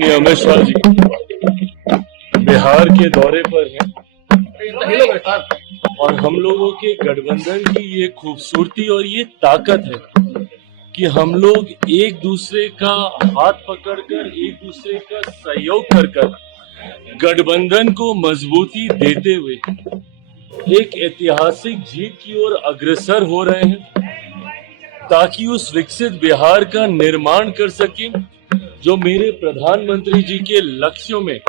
माननीय अमित शाह जी बिहार के दौरे पर हैं और हम लोगों के गठबंधन की ये खूबसूरती और ये ताकत है कि हम लोग एक दूसरे का हाथ पकड़कर एक दूसरे का सहयोग कर गठबंधन को मजबूती देते हुए एक ऐतिहासिक जीत की ओर अग्रसर हो रहे हैं ताकि उस विकसित बिहार का निर्माण कर सके जो मेरे प्रधानमंत्री जी के लक्ष्यों में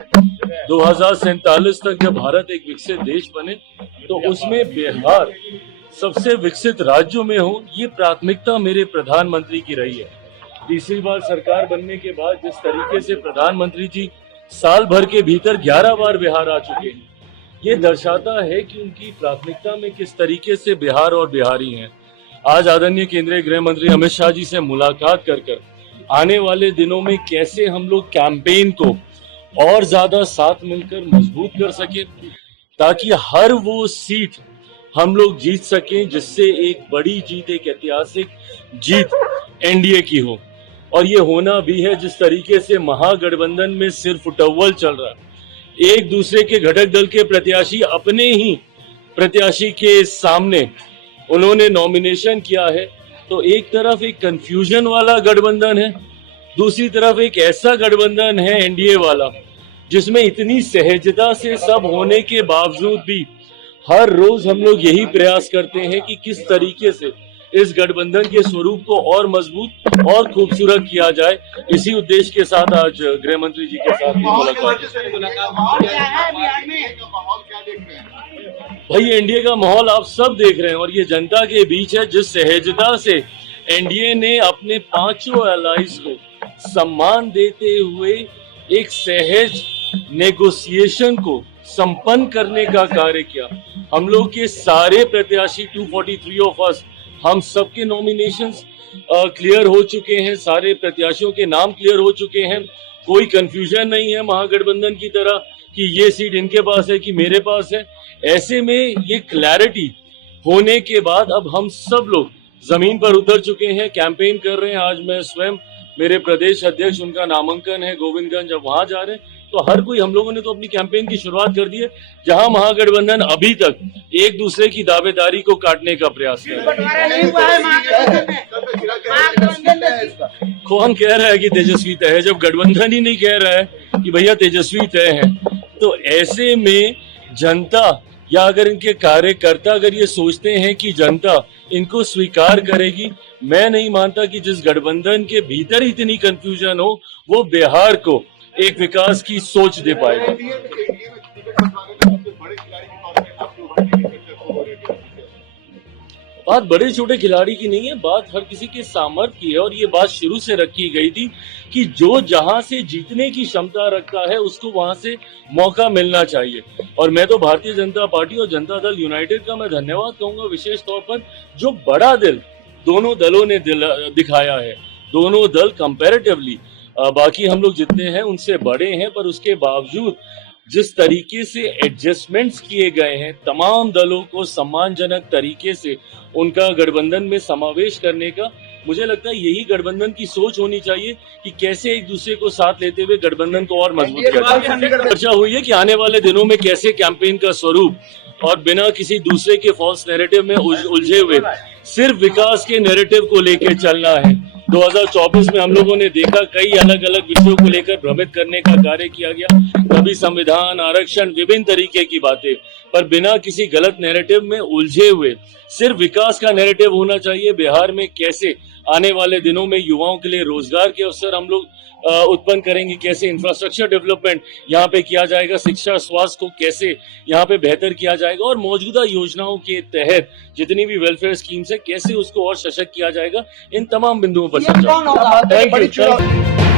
2047 तक जब भारत एक विकसित देश बने तो उसमें बिहार सबसे विकसित राज्यों में हो, ये प्राथमिकता मेरे प्रधानमंत्री की रही है। तीसरी बार सरकार बनने के बाद जिस तरीके से प्रधानमंत्री जी साल भर के भीतर 11 बार बिहार आ चुके हैं, ये दर्शाता है कि उनकी प्राथमिकता में किस तरीके से बिहार और बिहारी हैं। आज आदरणीय केंद्रीय गृह मंत्री अमित शाह जी से मुलाकात कर आने वाले दिनों में कैसे हम लोग कैंपेन को और ज्यादा साथ मिलकर मजबूत कर सके ताकि हर वो सीट हम लोग जीत सकें जिससे एक बड़ी जीत, एक ऐतिहासिक जीत एनडीए की हो। और ये होना भी है जिस तरीके से महागठबंधन में सिर्फ उटव्वल चल रहा है, एक दूसरे के घटक दल के प्रत्याशी अपने ही प्रत्याशी के सामने उन्होंने नॉमिनेशन किया है, तो एक तरफ एक कंफ्यूजन वाला गठबंधन है, दूसरी तरफ एक ऐसा गठबंधन है एनडीए वाला जिसमें इतनी सहजता से सब होने के बावजूद भी हर रोज हम लोग यही प्रयास करते हैं कि किस तरीके से इस गठबंधन के स्वरूप को और मजबूत और खूबसूरत किया जाए। इसी उद्देश्य के साथ आज गृह मंत्री जी के साथ मुलाकात। भाई एनडीए का माहौल आप सब देख रहे हैं और ये जनता के बीच है। जिस सहजता से एनडीए ने अपने पांचों एलाइज को सम्मान देते हुए एक सहज नेगोशिएशन को संपन्न करने का कार्य किया। हम लोग के सारे प्रत्याशी 243 ऑफ अस, हम सबके नॉमिनेशंस क्लियर हो चुके हैं, सारे प्रत्याशियों के नाम क्लियर हो चुके हैं। कोई कंफ्यूजन नहीं है महागठबंधन की तरह कि ये सीट इनके पास है कि मेरे पास है। ऐसे में ये क्लैरिटी होने के बाद अब हम सब लोग जमीन पर उतर चुके हैं, कैंपेन कर रहे हैं। आज मैं स्वयं, मेरे प्रदेश अध्यक्ष, उनका नामांकन है गोविंदगंज, अब वहां जा रहे हैं। तो हर कोई, हम लोगों ने तो अपनी कैंपेन की शुरुआत कर दी है, जहां महागठबंधन अभी तक एक दूसरे की दावेदारी को काटने का प्रयास कर रहा है। कौन कह रहा है कि तेजस्वी तय है, जब गठबंधन ही नहीं कह रहा है कि भैया तेजस्वी तय है। तो ऐसे में जनता या अगर इनके कार्यकर्ता अगर ये सोचते हैं कि जनता इनको स्वीकार करेगी, मैं नहीं मानता कि जिस गठबंधन के भीतर इतनी कंफ्यूजन हो वो बिहार को एक विकास की सोच दे पाएगा। बात बड़े छोटे खिलाड़ी की नहीं है, बात हर किसी के सामर्थ्य की है। और ये बात शुरू से रखी गई थी कि जो जहां से जीतने की क्षमता रखता है उसको वहां से मौका मिलना चाहिए। और मैं तो भारतीय जनता पार्टी और जनता दल यूनाइटेड का मैं धन्यवाद कहूंगा विशेष तौर पर, जो बड़ा दिल दोनों दलों ने दिखाया है। दोनों दल कंपैरेटिवली बाकी हम लोग जितने हैं उनसे बड़े हैं, पर उसके बावजूद जिस तरीके से एडजस्टमेंट्स किए गए हैं, तमाम दलों को सम्मानजनक तरीके से उनका गठबंधन में समावेश करने का, मुझे लगता है यही गठबंधन की सोच होनी चाहिए कि कैसे एक दूसरे को साथ लेते हुए गठबंधन को और मजबूत किया जाए। चर्चा हुई है कि आने वाले दिनों में कैसे कैंपेन का स्वरूप और बिना किसी दूसरे के फॉल्स नैरेटिव में उलझे हुए सिर्फ विकास के नैरेटिव को लेकर चलना है। 2024 में हम लोगों ने देखा कई अलग अलग विषयों को लेकर भ्रमित करने का कार्य किया गया, कभी संविधान, आरक्षण, विभिन्न तरीके की बातें, पर बिना किसी गलत नैरेटिव में उलझे हुए सिर्फ विकास का नैरेटिव होना चाहिए। बिहार में कैसे आने वाले दिनों में युवाओं के लिए रोजगार के अवसर हम लोग उत्पन्न करेंगे, कैसे इंफ्रास्ट्रक्चर डेवलपमेंट यहाँ पे किया जाएगा, शिक्षा स्वास्थ्य को कैसे यहाँ पे बेहतर किया जाएगा, और मौजूदा योजनाओं के तहत जितनी भी वेलफेयर स्कीम्स है कैसे उसको और सशक्त किया जाएगा, इन तमाम बिंदुओं पर चर्चा। Thank you.